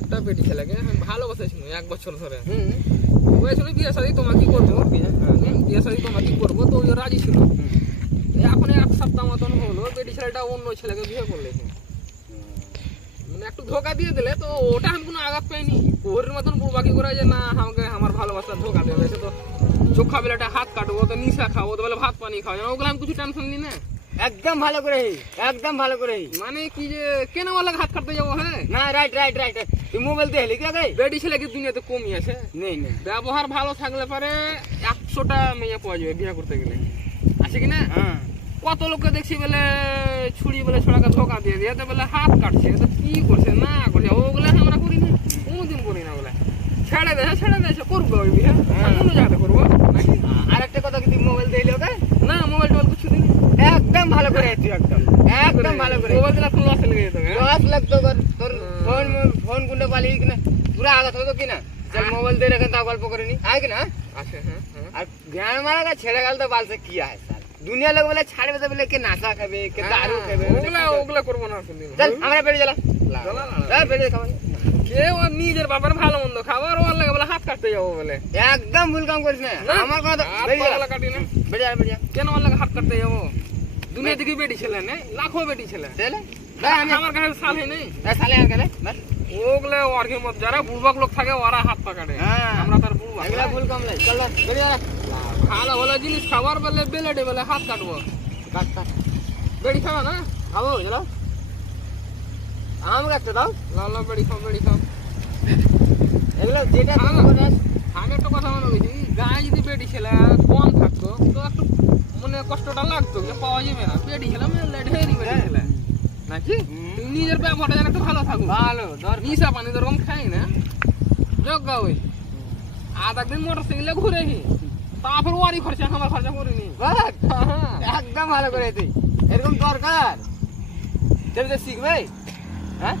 একটা বেটি ছেলেকে আমি ভালোবাসেছিল 1 বছর ধরে। বলেছিল বিয়ে শাদী তোমাকে করবো, বিয়ে শাদী তোমাকে করবো, তো ওই রাজি ছিল। এখন 1 সপ্তাহ মতন হলো বেটি ছেলেটা অন্য ছেলেকে বিয়ে করলে, মানে একটু ধোকা দিয়ে দিলে, তো ওটা আমি কোনো আঘাত পাইনি। ওর মতন বুড়বাকি করে যে না আমাকে আমার ভালোবাসা ধোকা দিয়ে দিয়েছে, তো চোখা বেলাটা হাত কাটবো, তো নিশা খাবো, তো বলে ভাত পানি খাওয়া যাবে, ওগুলো আমি কিছু টেনশন নিই না। একদম ভালো করে, একদম ভালো করে। মানে কি যে কেন ওর হাত কাটতে যাবো? হ্যাঁ না, রাইট রাইট রাইট। তুই মোবাইল দিয়ে হেলি কি আগে? বেটি ছেলে কি দুনিয়াতে কমই আছে? নেই নেই। ব্যবহার ভালো থাকলে পারে 100টা মেয়ে পাওয়া যাবে বিয়ে করতে গেলে, আছে কি না? হ্যাঁ, কত লোককে দেখছি বলে ছুরি বলে ছোড়াকে ধোকা দিয়ে দিয়ে তো বলে হাত কাটছে, তো কি করছে না করছে ওগুলো আমরা করি না, কোনোদিন করি না। বলে ছেড়ে দেয় করবো ওই বিয়ে, কোনো জায়গাতে করবো নাকি? আর একটা কথা, কি তুই মোবাইল দিয়ে হেলি ওকে? না মোবাইল টোবাইল কিছু দিন, একদম ভালো করে, তুই একদম একদম ভালো করে। মোবাইল দিলে কোনো লস লেগে যেত। 10 লাখ তো তোর ফোন ফোন কোনটা পালিয়ে কিনা পুরা আঘাত হতো কিনা। চল মোবাইল দিয়ে রেখে তাও গল্প করে নি আয় কিনা। আচ্ছা হ্যাঁ হ্যাঁ। আর জ্ঞান মারা গা ছেড়ে গেল তো বালছে কি আছে স্যার, দুনিয়া লোক বলে ছাড়বে তো বলে কে নাশা খাবে, কে দারু খাবে। ওগুলা করবো না কোনদিন। চল আমরা বেরিয়ে গেলাম, বেরিয়ে খাবো। কে ও নিজের বাবার ভালো মন্দ খাবার ওর লাগে বলে হাত কাটতে যাবো বলে, একদম ভুল কাম করিস না। আমার কথা বেরিয়ে গেল, কাটি না বেরিয়ে বেরিয়ে কেন ওর লাগে হাত কাটতে যাবো? দুনিয়া থেকে বেটি ছেলে নেই, লাখো বেটি ছেলে, চলে আমার কাছে সালে নেই। সালে আর গেলে ওগুলো ওর মত যারা বুড়বাক লোক থাকে ওরা হাত পা কাটে, আমরা তার বুড়বাক এগুলা ভুল কাম লাই। চল বেরিয়ে গেল। ভালো ভালো জিনিস খাবার বেলে বেলেটে বেলে হাত কাটবো, বেড়ি খাবা না? খাবো চলো, আম গাছটা দাও। লাল বেড়ি খাও বেড়ি খাও। এগুলো যেটা আগে একটা কথা মনে হয়েছি, গায়ে যদি বেটি ছেলে কম থাকতো তো একটু মানে কষ্টটা লাগতো, যে পাওয়া যাবে না। বেটি ছেলে ঢেরি বেটি ছেলে নাকি? নিজের ব্যবহারটা যেন একটু ভালো থাকুক, ভালো ধর নিশা পানি যেরকম খাই না যোগ্যা ওই আধ একদিন মোটর সাইকেলে ঘুরেছি, তারপর ওয়ারি খরচা আমার খরচা করিনি। একদম ভালো করে, তুই এরকম দরকার শিখবে। হ্যাঁ,